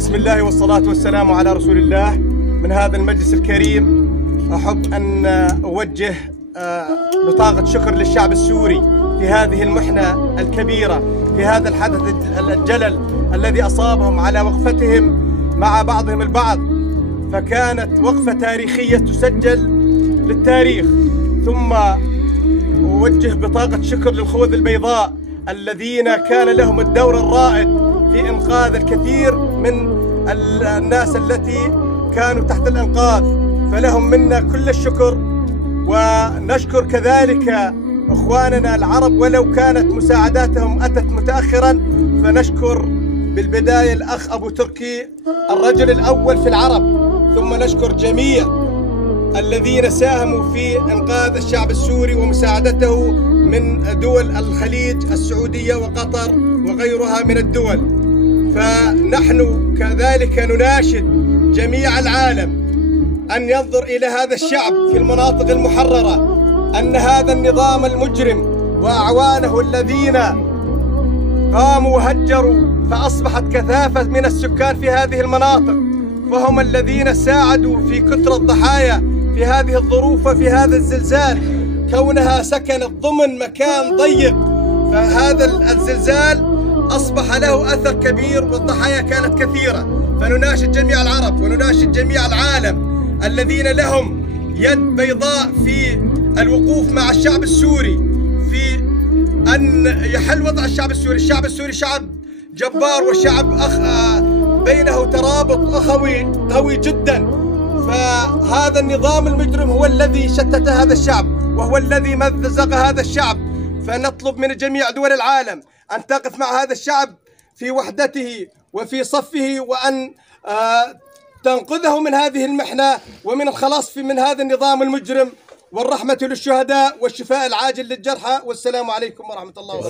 بسم الله والصلاة والسلام على رسول الله. من هذا المجلس الكريم أحب أن أوجه بطاقة شكر للشعب السوري في هذه المحنة الكبيرة، في هذا الحدث الجلل الذي أصابهم على وقفتهم مع بعضهم البعض، فكانت وقفة تاريخية تسجل للتاريخ. ثم أوجه بطاقة شكر للخوذ البيضاء الذين كان لهم الدور الرائد في إنقاذ الكثير من الناس التي كانوا تحت الإنقاذ، فلهم منا كل الشكر. ونشكر كذلك إخواننا العرب ولو كانت مساعداتهم أتت متأخرا، فنشكر بالبداية الأخ أبو تركي الرجل الأول في العرب، ثم نشكر جميع الذين ساهموا في إنقاذ الشعب السوري ومساعدته من دول الخليج، السعودية وقطر وغيرها من الدول. فنحن كذلك نناشد جميع العالم أن ينظر إلى هذا الشعب في المناطق المحررة، أن هذا النظام المجرم وأعوانه الذين قاموا وهجروا فأصبحت كثافة من السكان في هذه المناطق، فهم الذين ساعدوا في كثرة الضحايا في هذه الظروف وفي هذا الزلزال، كونها سكنت ضمن مكان ضيق، فهذا الزلزال أصبح له أثر كبير والضحايا كانت كثيرة. فنناشد جميع العرب ونناشد جميع العالم الذين لهم يد بيضاء في الوقوف مع الشعب السوري في أن يحل وضع الشعب السوري. الشعب السوري شعب جبار وشعب بينه ترابط أخوي قوي جدا، فهذا النظام المجرم هو الذي شتت هذا الشعب وهو الذي مزق هذا الشعب. فنطلب من جميع دول العالم أن تقف مع هذا الشعب في وحدته وفي صفه، وأن تنقذه من هذه المحنة ومن الخلاص من هذا النظام المجرم، والرحمة للشهداء والشفاء العاجل للجرحى. والسلام عليكم ورحمة الله وبركاته.